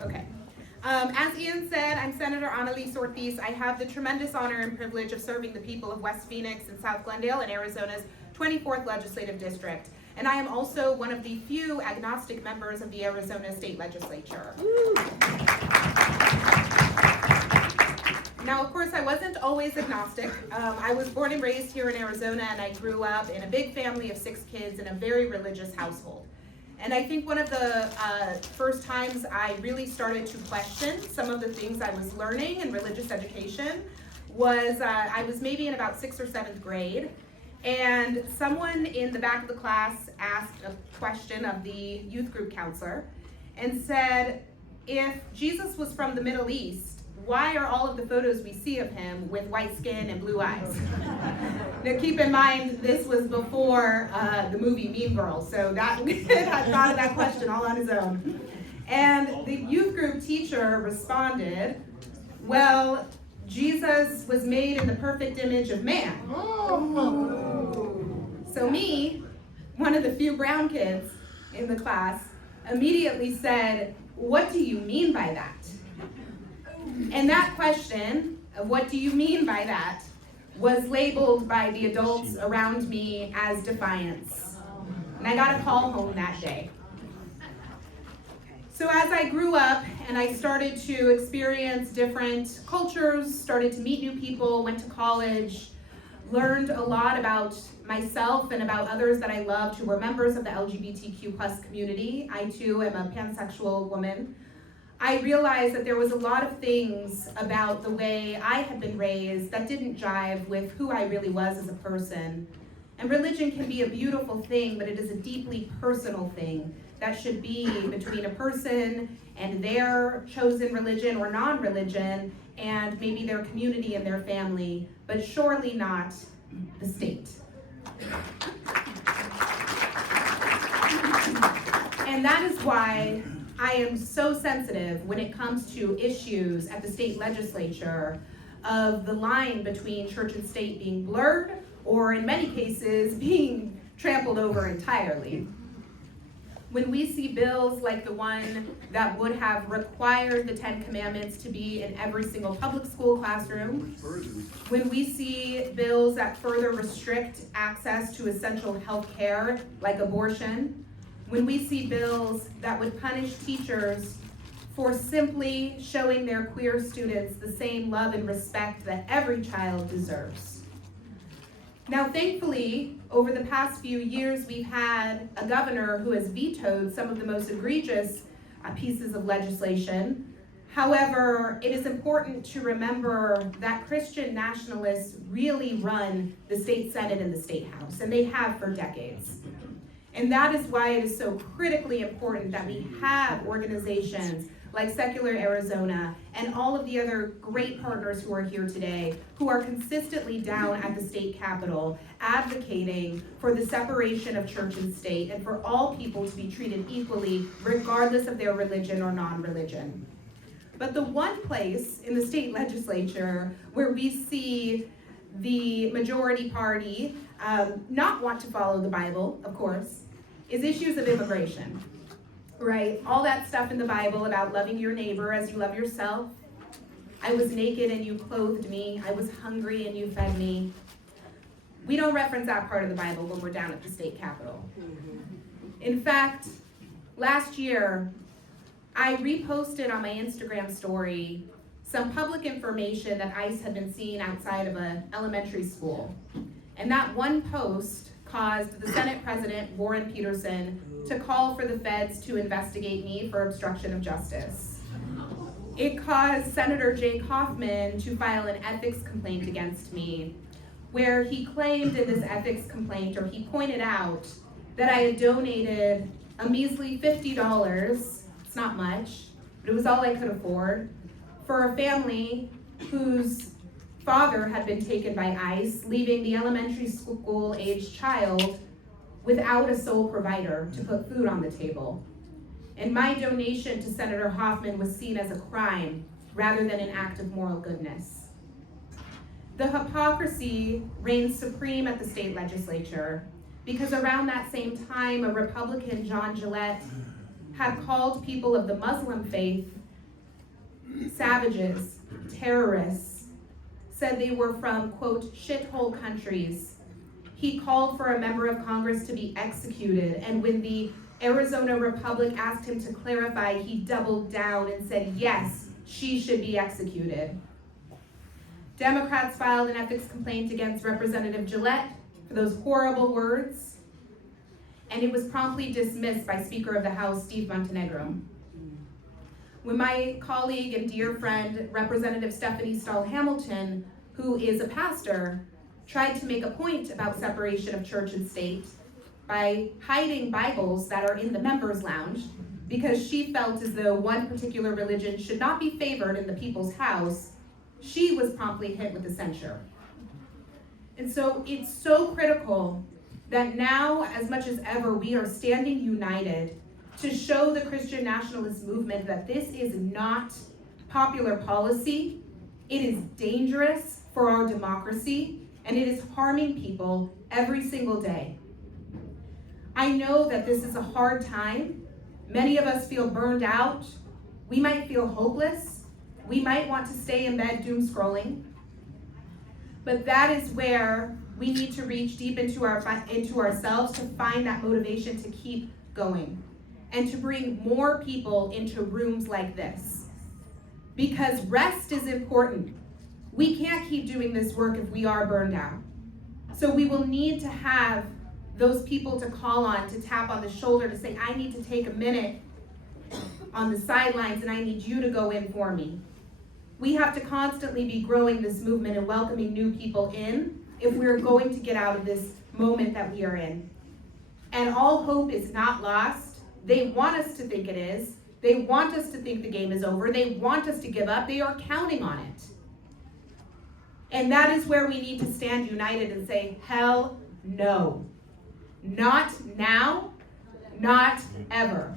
Okay. As Ian said, I'm Senator Analise Ortiz. I have the tremendous honor and privilege of serving the people of West Phoenix and South Glendale in Arizona's 24th Legislative District. And I am also one of the few agnostic members of the Arizona State Legislature. Now, of course, I wasn't always agnostic. I was born and raised here in Arizona, and I grew up in a big family of 6 kids in a very religious household. And I think one of the first times I really started to question some of the things I was learning in religious education was I was maybe in about 6th or 7th grade, and someone in the back of the class asked a question of the youth group counselor and said, if Jesus was from the Middle East, why are all of the photos we see of him with white skin and blue eyes? Now keep in mind, this was before the movie Mean Girls, so that kid had thought of that question all on his own. And the youth group teacher responded, well, Jesus was made in the perfect image of man. So me, one of the few brown kids in the class, immediately said, what do you mean by that? And that question of what do you mean by that was labeled by the adults around me as defiance. And I got a call home that day. So as I grew up and I started to experience different cultures, started to meet new people, went to college, learned a lot about myself and about others that I loved who were members of the LGBTQ plus community. I too am a pansexual woman. I realized that there was a lot of things about the way I had been raised that didn't jive with who I really was as a person. And religion can be a beautiful thing, but it is a deeply personal thing that should be between a person and their chosen religion or non-religion and maybe their community and their family, but surely not the state. And that is why I am so sensitive when it comes to issues at the state legislature of the line between church and state being blurred, or in many cases, being trampled over entirely. When we see bills like the one that would have required the 10 Commandments to be in every single public school classroom, when we see bills that further restrict access to essential health care, like abortion, when we see bills that would punish teachers for simply showing their queer students the same love and respect that every child deserves. Now, thankfully, over the past few years, we've had a governor who has vetoed some of the most egregious pieces of legislation. However, it is important to remember that Christian nationalists really run the state Senate and the state House, and they have for decades. And that is why it is so critically important that we have organizations like Secular Arizona and all of the other great partners who are here today who are consistently down at the state capitol advocating for the separation of church and state and for all people to be treated equally regardless of their religion or non-religion. But the one place in the state legislature where we see the majority party not want to follow the Bible, of course, is issues of immigration, right? All that stuff in the Bible about loving your neighbor as you love yourself. I was naked and you clothed me. I was hungry and you fed me. We don't reference that part of the Bible when we're down at the state capitol. In fact, last year, I reposted on my Instagram story some public information that ICE had been seeing outside of an elementary school. And that one post caused the Senate President, Warren Peterson, to call for the feds to investigate me for obstruction of justice. It caused Senator Jake Hoffman to file an ethics complaint against me, where he claimed in this ethics complaint, or he pointed out, that I had donated a measly $50, it's not much, but it was all I could afford, for a family whose father had been taken by ICE, leaving the elementary school-aged child without a sole provider to put food on the table. And my donation to Senator Hoffman was seen as a crime rather than an act of moral goodness. The hypocrisy reigns supreme at the state legislature because around that same time, a Republican, John Gillette, had called people of the Muslim faith savages, terrorists, said they were from, quote, shithole countries. He called for a member of Congress to be executed, and when the Arizona Republic asked him to clarify, he doubled down and said, yes, she should be executed. Democrats filed an ethics complaint against Representative Gillette for those horrible words, and it was promptly dismissed by Speaker of the House, Steve Montenegro. When my colleague and dear friend, Representative Stephanie Stahl-Hamilton, who is a pastor, tried to make a point about separation of church and state by hiding Bibles that are in the members' lounge because she felt as though one particular religion should not be favored in the people's house, she was promptly hit with a censure. And so it's so critical that now, as much as ever, we are standing united to show the Christian nationalist movement that this is not popular policy, it is dangerous for our democracy, and it is harming people every single day. I know that this is a hard time. Many of us feel burned out. We might feel hopeless. We might want to stay in bed doom scrolling. But that is where we need to reach deep into ourselves to find that motivation to keep going and to bring more people into rooms like this. Because rest is important. We can't keep doing this work if we are burned out. So we will need to have those people to call on, to tap on the shoulder, to say, I need to take a minute on the sidelines and I need you to go in for me. We have to constantly be growing this movement and welcoming new people in if we're going to get out of this moment that we are in. And all hope is not lost. They want us to think it is. They want us to think the game is over. They want us to give up. They are counting on it. And that is where we need to stand united and say, hell no. Not now, not ever.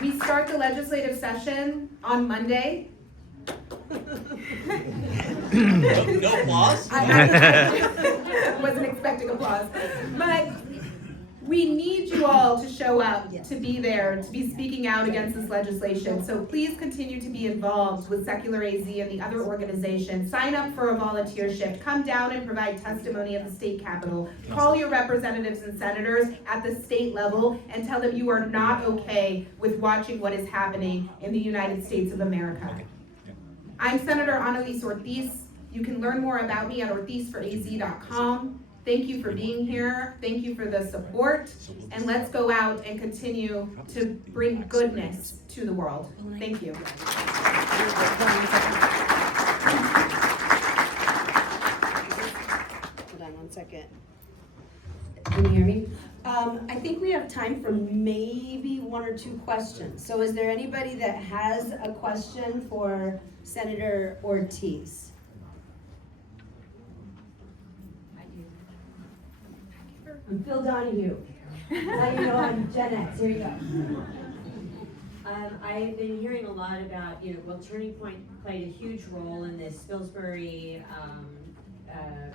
We start the legislative session on Monday. No applause? I wasn't expecting applause. But we need you all to show up, to be there, to be speaking out against this legislation. So please continue to be involved with Secular AZ and the other organizations. Sign up for a volunteer shift. Come down and provide testimony at the state capitol. Call your representatives and senators at the state level and tell them you are not okay with watching what is happening in the United States of America. I'm Senator Analise Ortiz. You can learn more about me at ortizforaz.com. Thank you for being here. Thank you for the support. And let's go out and continue to bring goodness to the world. Thank you. Hold on one second. Can you hear me? I think we have time for maybe one or two questions. So is there anybody that has a question for Senator Ortiz? I'm Phil Donahue. Now you know I'm Gen X. Here you go. I've been hearing a lot about, Turning Point played a huge role in this Spilsbury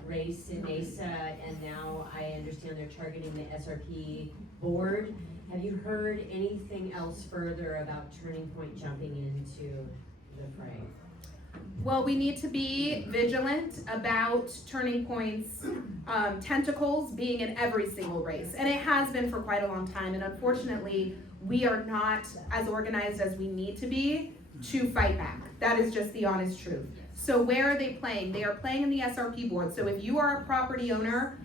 race in Mesa, and now I understand they're targeting the SRP board. Have you heard anything else further about Turning Point jumping into the fray? Well, we need to be vigilant about Turning Point's tentacles being in every single race. And it has been for quite a long time. And unfortunately, we are not as organized as we need to be to fight back. That is just the honest truth. So where are they playing? They are playing in the SRP board. So if you are a property owner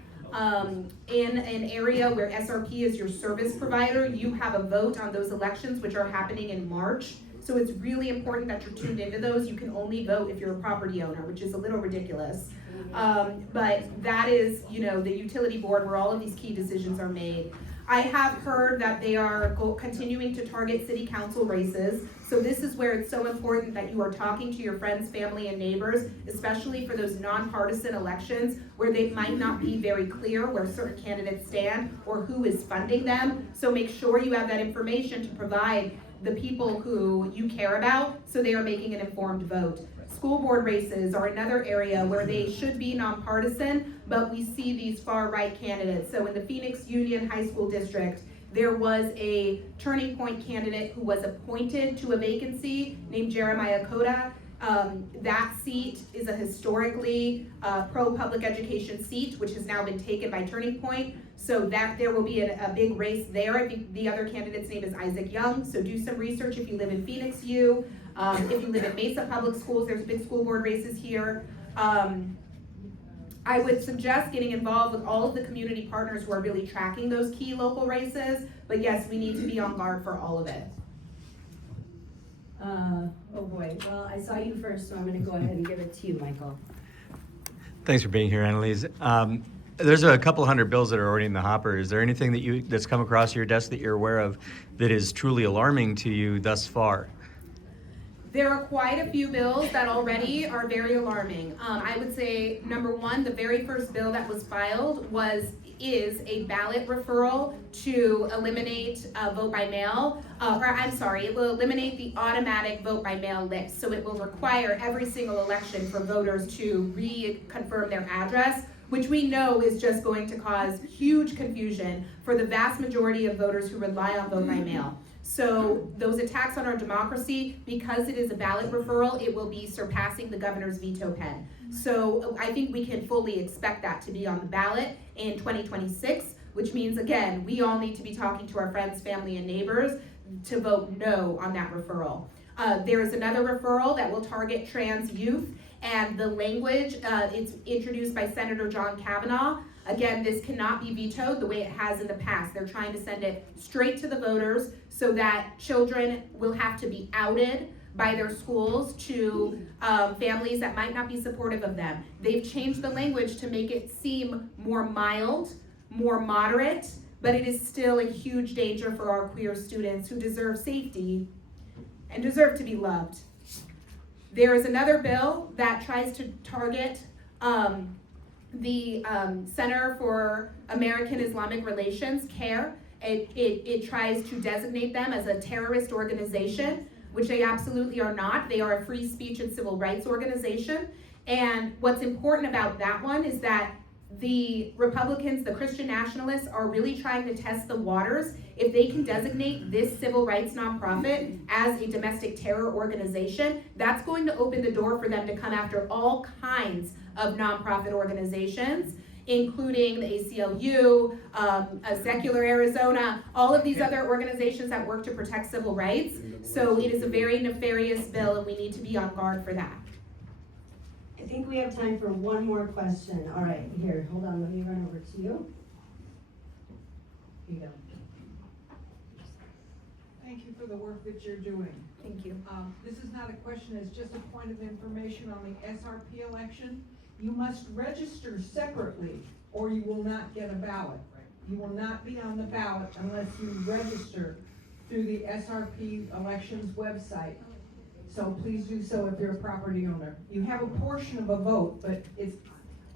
in an area where SRP is your service provider, you have a vote on those elections, which are happening in March. So it's really important that you're tuned into those. You can only vote if you're a property owner, which is a little ridiculous. But that is, the utility board where all of these key decisions are made. I have heard that they are continuing to target city council races. So this is where it's so important that you are talking to your friends, family, and neighbors, especially for those nonpartisan elections where they might not be very clear where certain candidates stand or who is funding them. So make sure you have that information to provide the people who you care about so they are making an informed vote. School board races are another area where they should be nonpartisan, but we see these far right candidates. So in the Phoenix Union High School District, there was a Turning Point candidate who was appointed to a vacancy named Jeremiah Koda. That seat is a historically pro-public education seat, which has now been taken by Turning Point. So that there will be a big race there. The other candidate's name is Isaac Young. So do some research if you live in Phoenix U. If you live in Mesa Public Schools, there's big school board races here. I would suggest getting involved with all of the community partners who are really tracking those key local races. But yes, we need to be on guard for all of it. Oh boy, well, I saw you first, so I'm gonna go ahead and give it to you, Michael. Thanks for being here, Analise. There's a couple hundred bills that are already in the hopper. Is there anything that's come across your desk that you're aware of that is truly alarming to you thus far? There are quite a few bills that already are very alarming. I would say, number one, the very first bill that was filed is a ballot referral to eliminate vote by mail, it will eliminate the automatic vote by mail list. So it will require every single election for voters to reconfirm their address, which we know is just going to cause huge confusion for the vast majority of voters who rely on vote by mail. So those attacks on our democracy, because it is a ballot referral, it will be surpassing the governor's veto pen. So I think we can fully expect that to be on the ballot in 2026, which means, again, we all need to be talking to our friends, family, and neighbors to vote no on that referral. There is another referral that will target trans youth, and the language, it's introduced by Senator John Kavanaugh. Again, this cannot be vetoed the way it has in the past. They're trying to send it straight to the voters so that children will have to be outed by their schools to families that might not be supportive of them. They've changed the language to make it seem more mild, more moderate, but it is still a huge danger for our queer students who deserve safety and deserve to be loved. There is another bill that tries to target the Center for American Islamic Relations, CARE. It tries to designate them as a terrorist organization, which they absolutely are not. They are a free speech and civil rights organization. And what's important about that one is that the Republicans, the Christian nationalists, are really trying to test the waters. If they can designate this civil rights nonprofit as a domestic terror organization, that's going to open the door for them to come after all kinds of nonprofit organizations, including the ACLU, Secular Arizona, all of these other organizations that work to protect civil rights. So it is a very nefarious bill, and we need to be on guard for that. I think we have time for one more question. All right, here, hold on, let me run over to you. Here you go. Thank you for the work that you're doing. Thank you. This is not a question, it's just a point of information on the SRP election. You must register separately or you will not get a ballot. You will not be on the ballot unless you register through the SRP elections website. So please do so if you're a property owner. You have a portion of a vote, but it's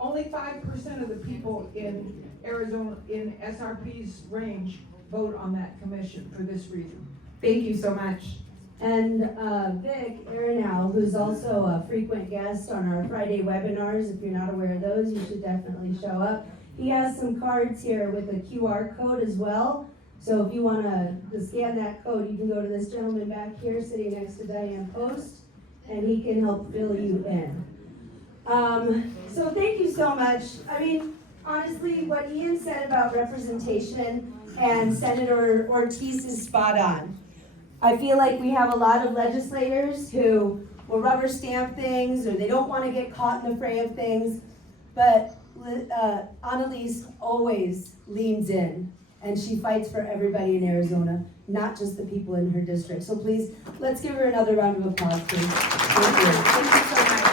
only 5% of the people in Arizona, in SRP's range, vote on that commission for this reason. Thank you so much. And Vic Aronow, who's also a frequent guest on our Friday webinars, if you're not aware of those, you should definitely show up. He has some cards here with a QR code as well. So if you want to scan that code, you can go to this gentleman back here sitting next to Diane Post, and he can help fill you in. So thank you so much. I mean, honestly, what Ian said about representation and Senator Ortiz is spot on. I feel like we have a lot of legislators who will rubber stamp things, or they don't want to get caught in the fray of things, but Analise always leans in, and she fights for everybody in Arizona, not just the people in her district. So please, let's give her another round of applause, please. Thank you. Thank you so much.